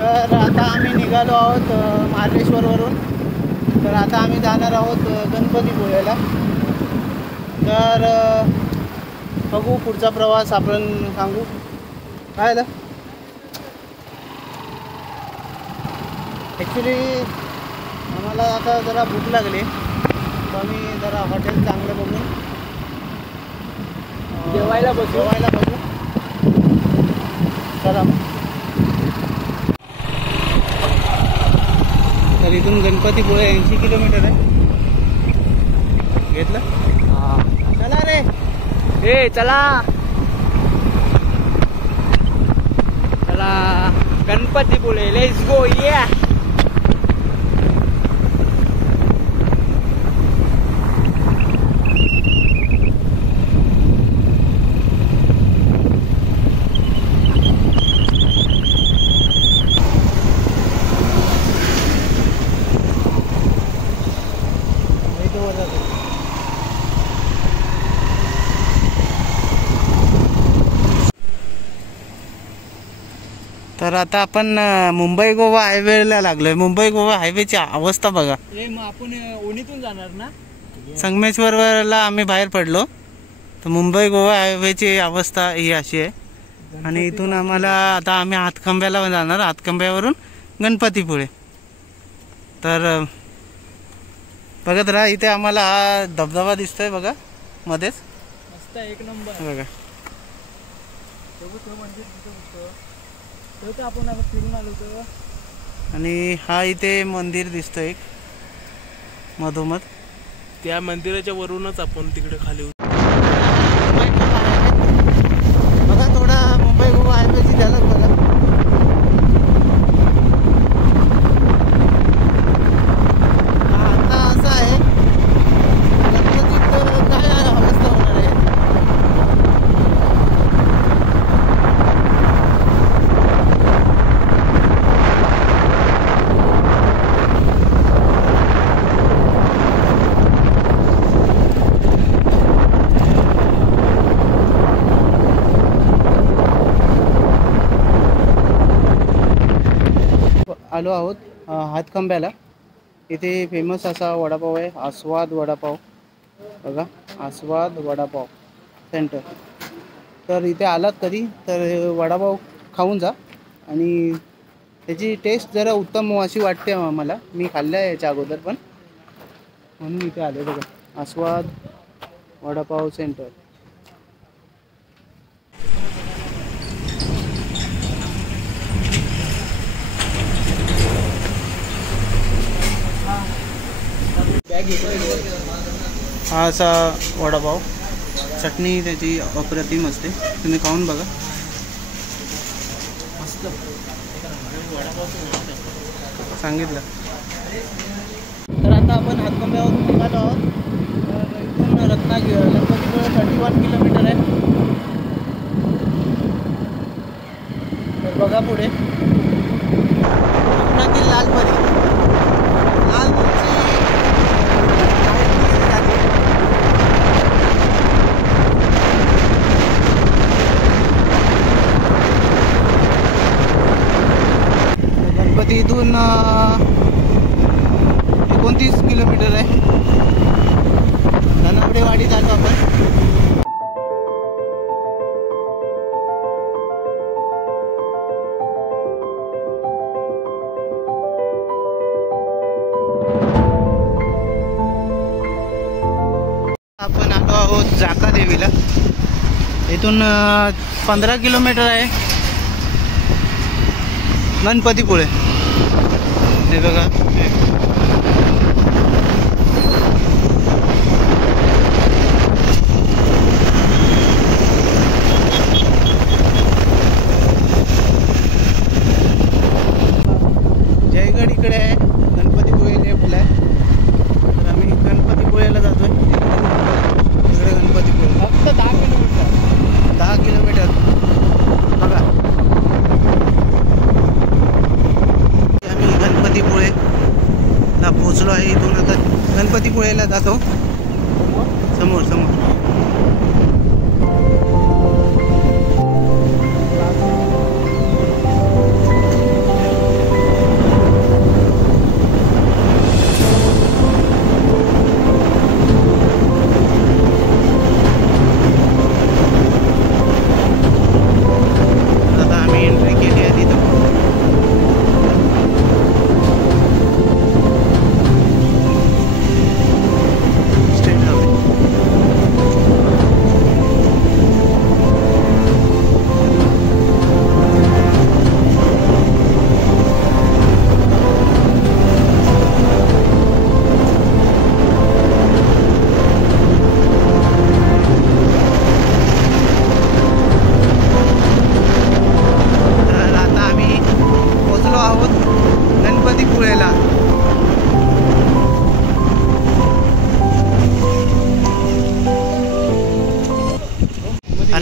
तर आता आम्ही निघालो आहोत मार्लेश्वरवरून. तर आता आम्ही जाणार आहोत गणपतीपुळेला. तर बघू पुढचा प्रवास आपण सांगू काय झालं. ॲक्च्युली आम्हाला आता जरा भूक लागली, तर आम्ही जरा हॉटेल चांगलं बघून जेवायला बसू. चला. तर इथून गणपतीपुळे 80 किलोमीटर आहे. घेतलं. चला रे. चला गणपतीपुळे, लेट्स गो. या तर आता आपण मुंबई गोवा हायवेला लागलोय. मुंबई गोवा हायवेची अवस्था बघा. मग आपण ओणीतून जाणार ना. संगमेश्वरला आम्ही बाहेर पडलो, तर मुंबई गोवा हायवेची अवस्था ही अशी आहे. आणि इथून आम्हाला आता आम्ही हातखंब्याला जाणार, हातखंब्यावरून गणपतीपुळे. तर बघत राहा. इथे आम्हाला हा धबधबा दिसतोय बघा मध्येच. मस्त एक नंबर बघा. आपण आता फिरून आलो होतो. आणि हा इथे मंदिर दिसतोय एक मधोमध. त्या मंदिराच्या वरूनच आपण तिकडे खाली बघा. थोडा मुंबई गोवा हायवेची झलक बघा. आता असं आहे गणपतीत काय अवस्था होणार आहे. आलो आहोत हातखंब्याला. इथे फेमस असा वडापाव आहे, आस्वाद वडापाव. बघा, आस्वाद वडापाव सेंटर. तर इथे आलात कधी तर वडापाव खाऊन जा. आणि त्याची टेस्ट जरा उत्तम अशी वाटते मला. मी खाल्लं आहे याच्या अगोदर पण, म्हणून इथे आले. बघा, आस्वाद वडापाव सेंटर. हा असा वडापाव. चटणी त्याची अप्रतिम असते, तुम्ही खाऊन बघा. मस्त सांगितलं. तर आता आपण हातखंब्यावरून निघालो आहोत. इथून रत्नागिरी गणपतीपुळे 31 किलोमीटर आहे. तर बघा पुढे कोकणातील लालपरी. इथून 29 किलोमीटर आहे. धनावडेवाडी जातो आपण. आपण आलो आहोत जाका देवीला. इथून 15 किलोमीटर आहे गणपतीपुळे. हे बघा, जयगड इकडे आहे, गणपतीपुळे लेफ्टला आहे. तर आम्ही गणपतीपुळेला जातोय. इकडे गणपतीपुळे फक्त 10 किलोमीटर. बघा, आम्ही गणपतीपुळेला पोहोचलो आहे. इथून आता गणपतीपुळेला जातो. समोर समोर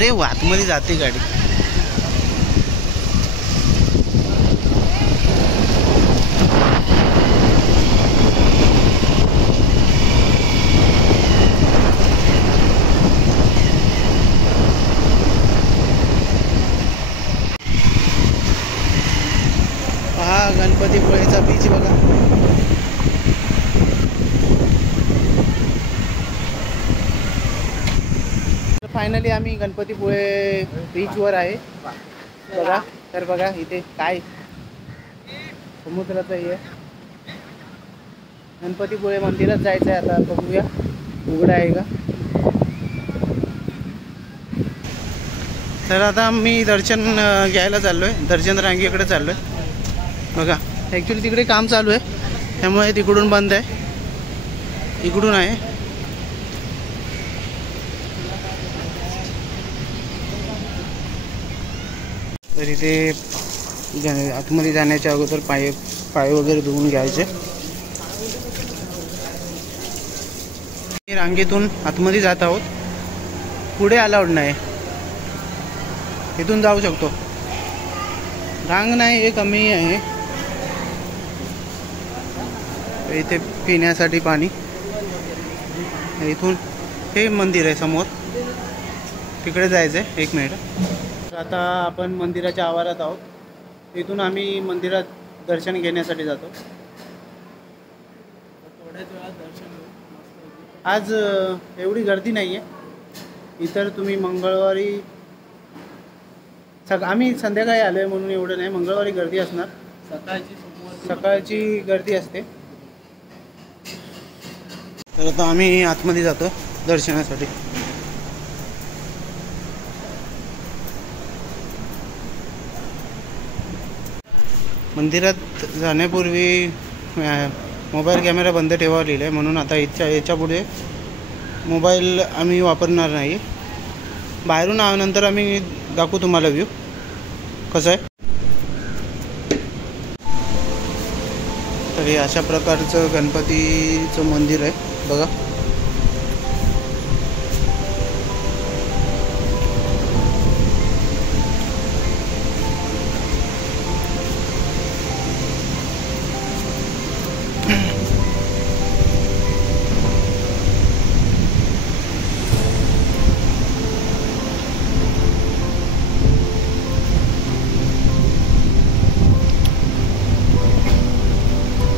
आतमध्ये जाते गाडी. पहा गणपतीपुळेचा बीच बघा. फायनली आम्ही गणपतीपुळे बीचवर आहे बघा. तर बघा इथे काय समुद्राचं हे गणपतीपुळे मंदिरात जायचं आहे. आता बघूया उघडं आहे का. तर आता मी दर्शन घ्यायला चाललो आहे. दर्शन रांगेकडे चाललो आहे बघा. ॲक्च्युली तिकडे काम चालू आहे त्यामुळे तिकडून बंद आहे, इकडून आहे. तर इथे आतमध्ये जाण्याच्या अगोदर पाय वगैरे धुवून घ्यायचे. रांगेतून आतमध्ये जात आहोत. पुढे अलाउड नाही, इथून जाऊ शकतो. रांग नाही, हे कमी आहे. इथे पिण्यासाठी पाणी. इथून हे मंदिर आहे समोर, तिकडे जायचं आहे. 1 मिनिट. आता आपण मंदिराच्या आवारात आहोत. इथून आम्ही मंदिरात दर्शन घेण्यासाठी जातो. थोड्याच वेळात दर्शन घेऊ. आज एवढी गर्दी नाही आहे. इतर तुम्ही मंगळवारी आम्ही संध्याकाळी आलो आहे म्हणून एवढं नाही. मंगळवारी गर्दी असणार. सकाळची गर्दी असते. तर आता आम्ही आतमध्ये जातो दर्शनासाठी. मंदिरात जाण्यापूर्वी मोबाईल कॅमेरा बंद ठेवावा लिहिलं आहे म्हणून आता याच्यापुढे मोबाईल आम्ही वापरणार नाही. बाहेरून आल्यानंतर आम्ही दाखवू तुम्हाला व्ह्यू कसं आहे. तर हे अशा प्रकारचं गणपतीचं मंदिर आहे बघा.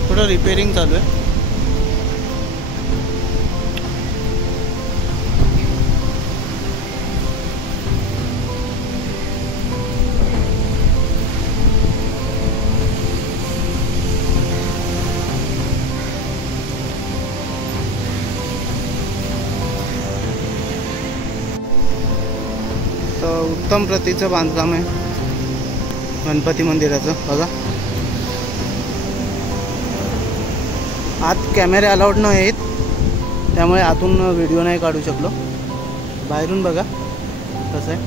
थोडं रिपेअरिंग चालू आहे. तर उत्तम प्रतीचं बांधकाम आहे गणपती मंदिराचं बघा. आत कॅमेरे अलाउड नाही आहेत त्यामुळे आतून व्हिडिओ नाही काढू शकलो. बाहेरून बघा कसं आहे.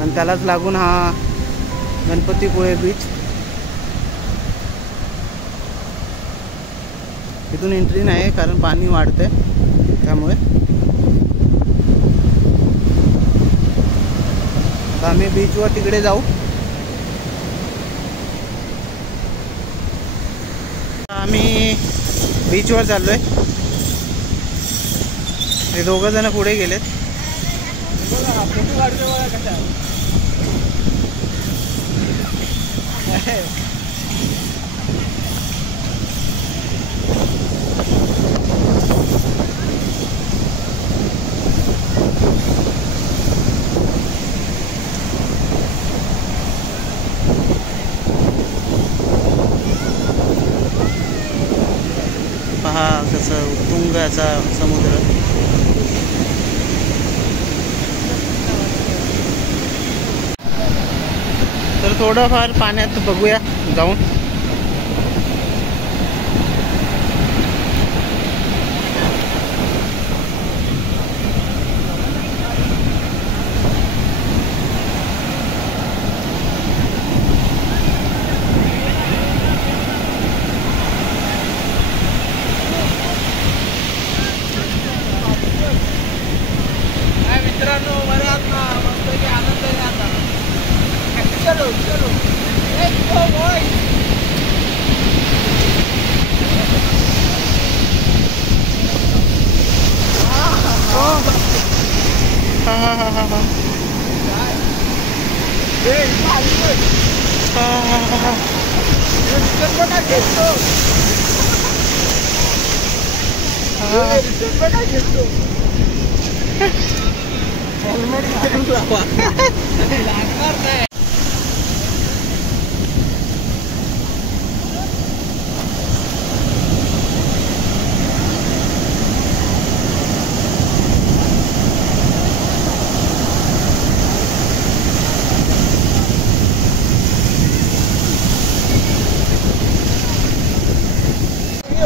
आणि त्यालाच लागून हा गणपतीपुळे बीच. इथून एंट्री नाही कारण पाणी वाढते त्यामुळे. आता आम्ही बीचवर तिकडे जाऊ. आम्ही बीचवर चाललो आहे. हे 2 जण पुढे गेलेत. पहा कसं उत्तुंग असा समुद्र. तर थोडंफार पाण्यात बघूया जाऊन. मित्रांनो बरे आहात ना? मस्तपैकी आनंद आहे आता. चलो चलो Let's go, boys. हा हा हा हा हा Hey, भारी बोल. रिटर्न घेतो. रिटर्न घेतो. हेल्मेट घालून लावा. लागणार नाही.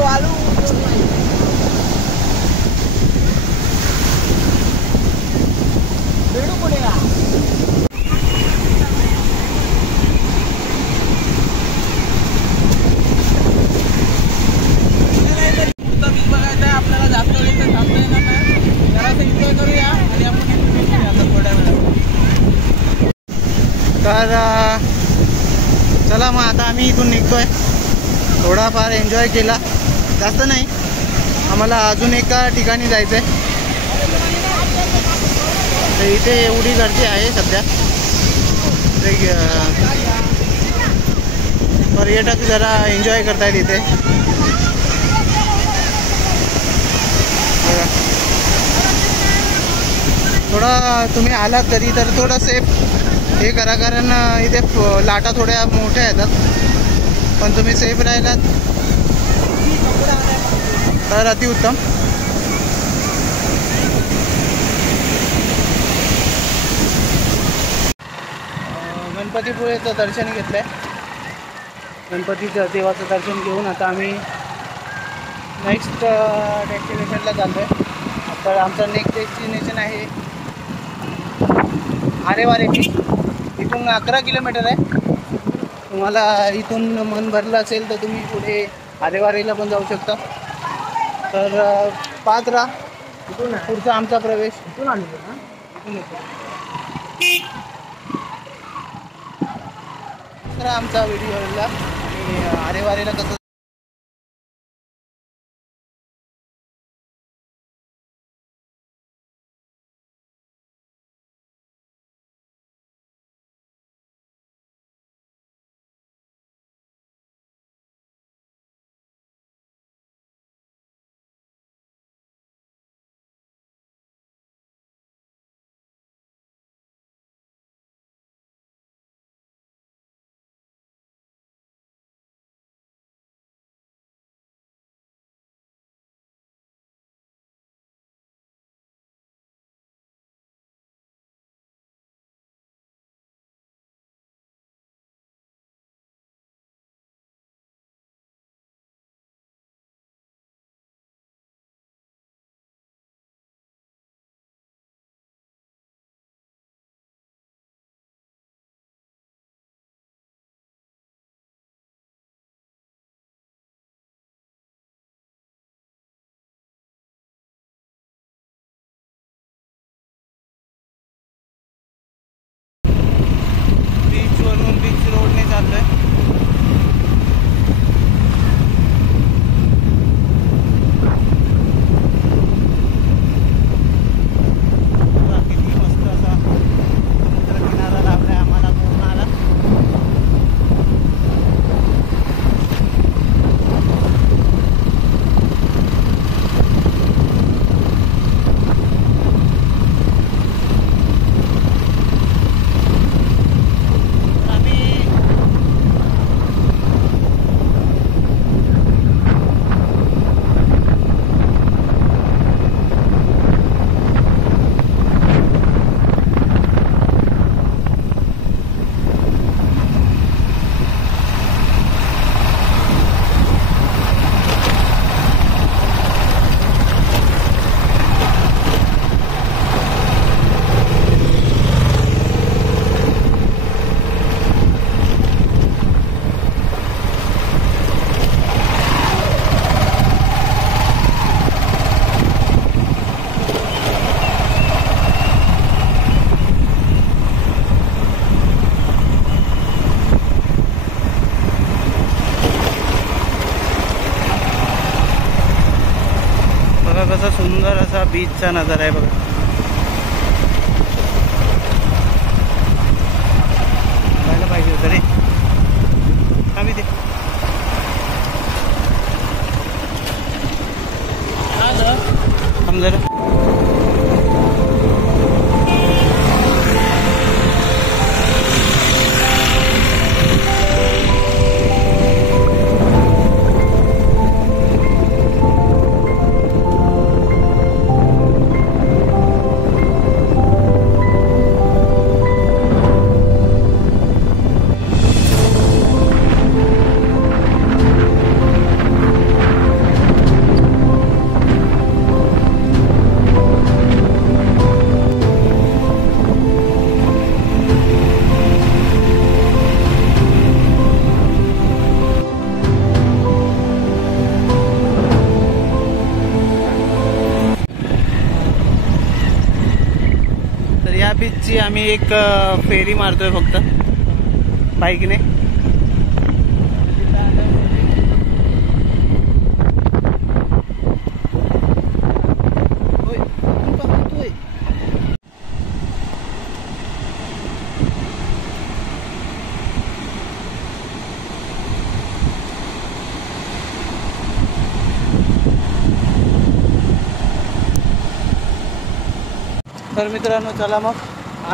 वालू भेटू पुढे का पुढचा बीच बघायचा आहे आपल्याला. जास्त वेळ तर थांबता येणार नाही. जरासं एन्जॉय करूया आणि आपण निघूया आता थोड्या वेळात. तर चला मग आता आम्ही इथून निघतोय. थोडाफार एन्जॉय केला, जास्त नाही. आम्हाला अजून एका ठिकाणी जायचं आहे. तर इथे एवढी गर्दी आहे सध्या. पर्यटक जरा एन्जॉय करतायत इथे. बघा. थोडा तुम्ही आलात तरी तर थोडं सेफ हे करा, कारण इथे लाटा थोड्या मोठ्या येतात. पण तुम्ही सेफ राहिलात तर अतिउत्तम. गणपतीपुळेचं दर्शन घेतलं आहे. गणपतीचं देवाचं दर्शन घेऊन आता आम्ही नेक्स्ट डेस्टिनेशनला चाललो आहे. तर आमचं नेक्स्ट डेस्टिनेशन आहे आरेवारे बीच. इथून 11 किलोमीटर आहे. तुम्हाला इथून मन भरलं असेल तर तुम्ही पुढे आरेवारेला पण जाऊ शकता. तर पाहत राहा पुढचा आमचा प्रवेश. इथून आलो ना, इथून येतो. तर आमचा व्हिडिओला आणि आरेवारेला कसं बीचचा नजारा आहे बघा. बघायला पाहिजे होतं रे. आम्ही ते थांब जरा. या बीचची आम्ही एक फेरी मारतोय फक्त बाईकने. तर मित्रांनो चला मग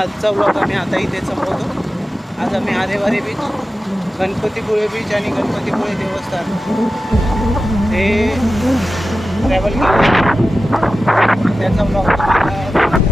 आजचा व्लॉग आम्ही आता इथे संपवतो. आज आम्ही आरेवारे बीच, गणपतीपुळे बीच आणि गणपतीपुळे देवस्थान हे ट्रॅव्हल केलं. त्याचा व्लॉग तुम्हाला